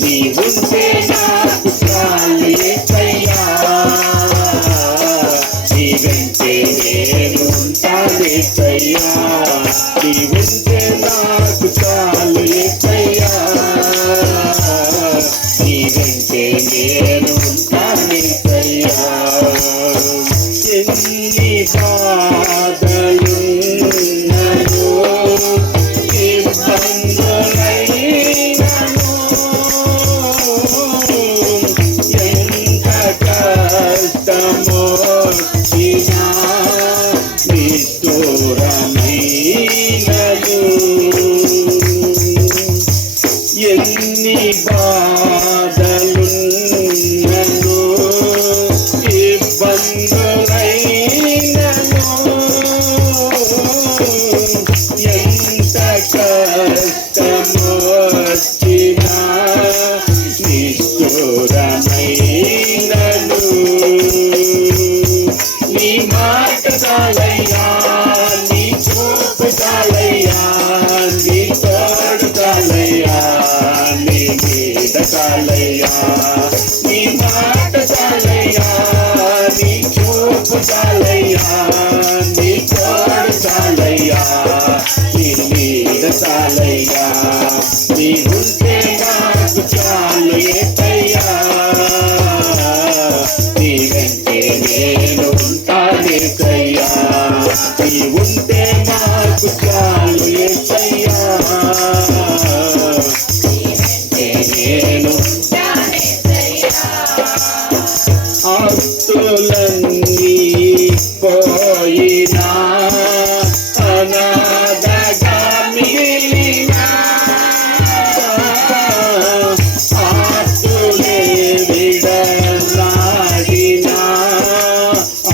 నీవుంటే నాకు చాలు యేసయ్యా, నీ వెంటే నేను ఉంటాను యేసయ్యా, నీవుంటే నాకు చాలు యేసయ్యా, నీ వెంటే నేను ఉంటాను యేసయ్యా. ఎన్ని బాధలున్నను ఇబ్బందులైనను, ఎంత కష్టమొచ్చినా నిష్ఠూరమైనను, ఎన్ని బాధలున్నను ఇబ్బందులైనను, ఎంత కష్టమొచ్చినా నిష్ఠూరమైనను, నీ మాట చాలయ్యా, నీ చూపు చాలయ్యా, నీ తోడు చాలయ్యా, నీ నీడ చాలయ్యా, నీ మాట చాలయ్యా, నీ చూపు చాలయ్యా, నీ తోడు చాలయ్యా, నీ నీడ చాలయ్యా, నీ ఉంటే నాకు చాలు యేసయ్యా, నీ వెంటే నేను ఉంటాను యేసయ్యా, నీ ఉంటే నాకు చాలు యేసయ్యా, నీ వెంటే నేను ఉంటాను యేసయ్యా. ఆస్తులన్నీ పోయినా అనాథగా మిగిలినా, ఆస్తులే విడనాడినా,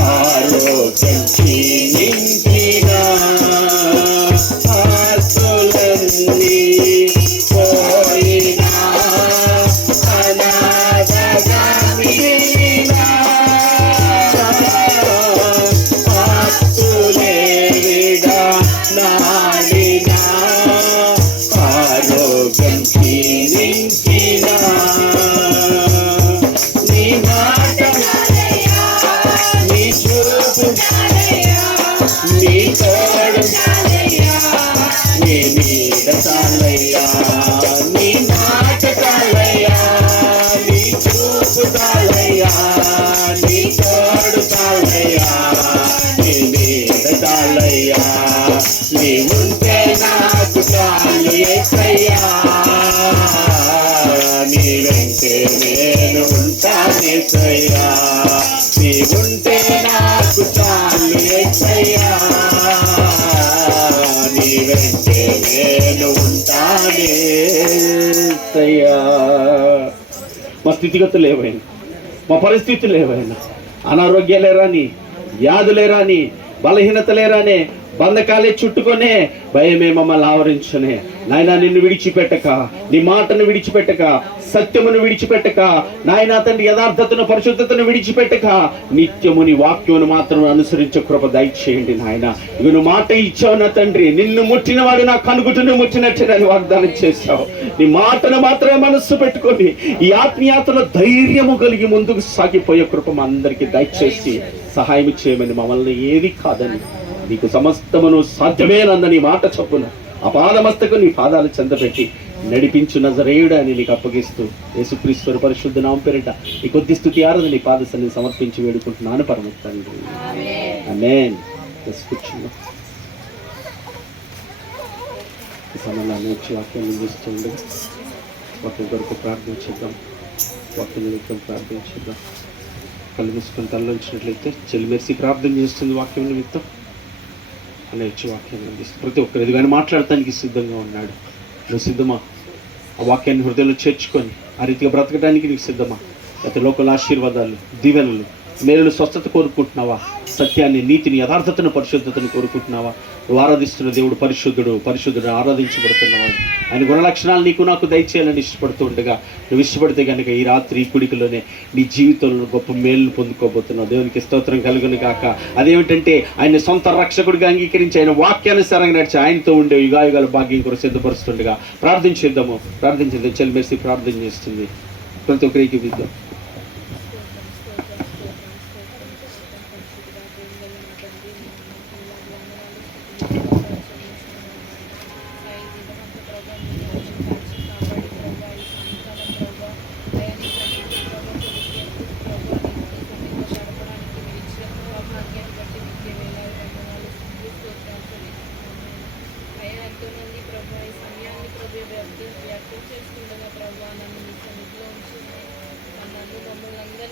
ఆరోగ్యం క్షీణించినా, ఆస్తులన్నీ పోయినా అనాథగా మిగిలినా, ఆస్తులే విడనాడినా, ఆరోగ్యం క్షీణించినా, నీ మాట నీ చూపు నీ తోడు నీ నీడ చాలయ్యా, నీ మాట చాలయ్యా, నీ చూపు చాలయ్యా, నీ తోడు చాలయ్యా, నీ నీడ చాలయ్యా, నీ ఉంటే నాకు చాలు యేసయ్యా, నీ వెంటే నేను ఉంటాను యేసయ్యా, నీ ఉంటే నాకు చాలు యేసయ్యా, నీ వెంటే నేను ఉంటాను యేసయ్యా. మా స్థితిగతులు ఏవైనా, మా పరిస్థితులు ఏవైనా, అనారోగ్యాలే రాని, వ్యాధులే రాని, బలహీనతలే రాని, బంధకాలే చుట్టుకొనే, భయమే మమ్మల్ని ఆవరించనే, నాయనా నిన్ను విడిచిపెట్టక, నీ మాటను విడిచిపెట్టక, సత్యమును విడిచిపెట్టక, నాయనా తండ్రి యథార్థతను పరిశుద్ధతను విడిచిపెట్టక, నిత్యము నీ వాక్యమును మాత్రం అనుసరించే కృప దయచేయండి నాయన. ఇక నువ్వు మాట ఇచ్చావు నా తండ్రి, నిన్ను ముట్టిన వాడు నా కనుగుటును ముట్టినట్టు వాగ్దానం చేశావు. నీ మాటను మాత్రమే మనస్సు పెట్టుకొని ఈ ఆత్మీయాత్రలో ధైర్యము కలిగి ముందుకు సాగిపోయే కృప మా అందరికీ దయచేసి సహాయం చేయమని, మమ్మల్ని ఏది కాదని నీకు సమస్తమును సాధ్యమేనందని మాట చొప్పున అపాదమస్తకు నీ పాదాలు చెందపెట్టి నడిపించు నజరేయుడు అని నీకు అప్పగిస్తూ యేసుక్రీస్తు పరిశుద్ధ నామం పేరిట ఈ కొద్ది స్తుతి ఆరాధన నీ పాద సన్నిధిని సమర్పించి వేడుకుంటున్నాను పరమ తండ్రి. ఆమేన్. ఈ సమయంలో వచ్చి వాక్యాన్ని చూస్తుండే వాక్యం కొరకు ప్రార్థించేద్దాం, వాక్యం నిమిత్తం ప్రార్థించేద్దాం. కళ్ళు మూసుకొని తల్లించినట్లయితే చెల్లి మెరిసి ప్రార్థన చేస్తుంది వాక్యం నిమిత్తం అని వచ్చి వాక్యాన్ని అందిస్తుంది. ప్రతి ఒక్కరు ఎదుగానే మాట్లాడటానికి సిద్ధంగా ఉన్నాడు. నువ్వు సిద్ధమా? ఆ వాక్యాన్ని హృదయంలో చేర్చుకొని ఆ రీతిగా బ్రతకడానికి నీకు సిద్ధమా? గత లోకల ఆశీర్వాదాలు, దీవెనలు మేలు స్వస్థత కోరుకుంటున్నావా? సత్యాన్ని, నీతిని, యథార్థతను, పరిశుద్ధతను కోరుకుంటున్నావా? నువ్వు ఆరాధిస్తున్న దేవుడు పరిశుద్ధుడు, పరిశుద్ధుడు ఆరాధించబడుతున్నావు. ఆయన గుణలక్షణాలు నీకు నాకు దయచేయాలని ఇష్టపడుతూ ఉండగా, నువ్వు ఇష్టపడితే కనుక ఈ రాత్రి ఈ కుడికలోనే నీ జీవితంలో గొప్ప మేలు పొందుకోబోతున్నావు. దేవునికి స్తోత్రం కలుగును గాక. అదేమిటంటే ఆయన సొంత రక్షకుడిగా అంగీకరించి ఆయన వాక్యానుసారంగా నడిచి ఆయనతో ఉండే యుగాయుగాల భాగ్యం కొరకు సిద్ధపరుస్తుండగా ప్రార్థించేద్దాము. చెల్లిమేసి ప్రార్థన చేస్తుంది. ప్రతి ఒక్కరికి విద్దాం. ఎంతోమంది ప్రభా ఈ సమయాన్ని ప్రభు వ్యర్థం చేసుకుంటున్న ప్రభా నన్ను మీ సన్నిధిలో ఉంచి నన్ను మమ్మల్ని అందరినీ